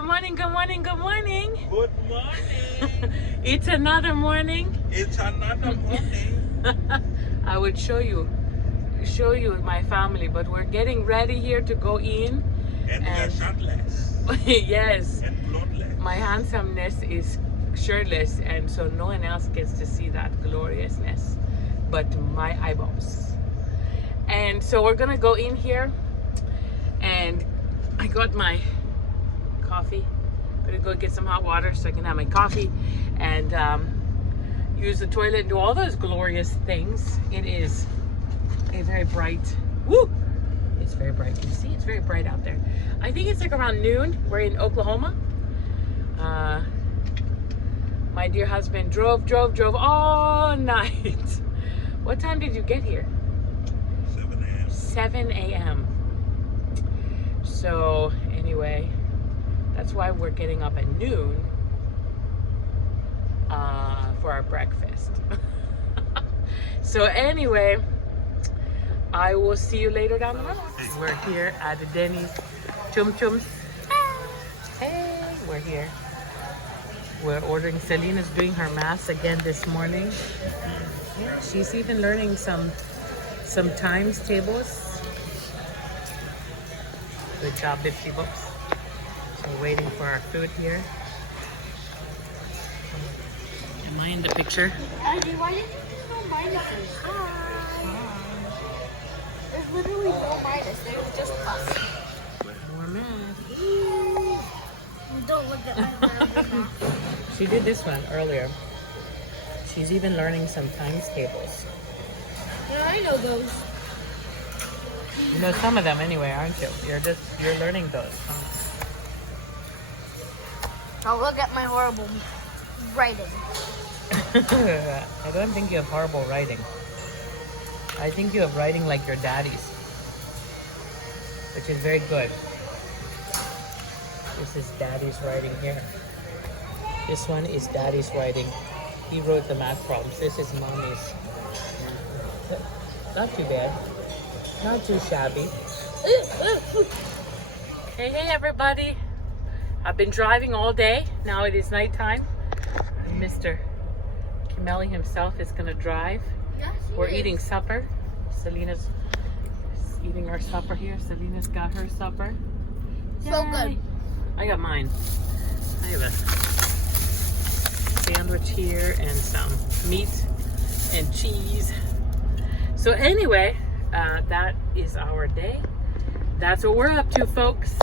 Good morning, good morning, good morning. Good morning. It's another morning. It's another morning. I would show you my family, but we're getting ready here to go in. And we're shirtless. Yes, And bloodless. my handsomeness is shirtless, and so no one else gets to see that gloriousness but my eyeballs. And so we're gonna go in here, and I got my coffee. Gonna go get some hot water so I can have my coffee and use the toilet and do all those glorious things. It is a very bright, it's very bright. You see, it's very bright out there. I think it's like around noon. We're in Oklahoma. My dear husband drove all night. What time did you get here? 7 a.m. 7 a.m. So anyway, that's why we're getting up at noon for our breakfast. So anyway, I will see you later down the road. We're here at the Denny's Chum Chums. Hey, we're here. We're ordering. Selena's doing her math again this morning. Yeah, she's even learning some times tables. Good job, Bipsy Books. So we're waiting for our food here. Am I in the picture? Auntie, why did you do no minuses? Hi. There's literally no minus. There's just us. More math. Don't look at my phone. She did this one earlier. She's even learning some times tables. Yeah, I know those. You know some of them anyway, aren't you? You're learning those. Don't look at my horrible writing. I don't think you have horrible writing. I think you have writing like your daddy's, which is very good. This is daddy's writing here. This one is daddy's writing. He wrote the math problems. This is mommy's. Not too bad. Not too shabby. Hey everybody. I've been driving all day. Now it is nighttime. Mr. Kimeli himself is going to drive. Yes, We're eating supper. Selena's eating our supper here. Selena's got her supper. So Yay. good. I got mine. I have a sandwich here and some meat and cheese. So anyway, that is our day. That's what we're up to, folks.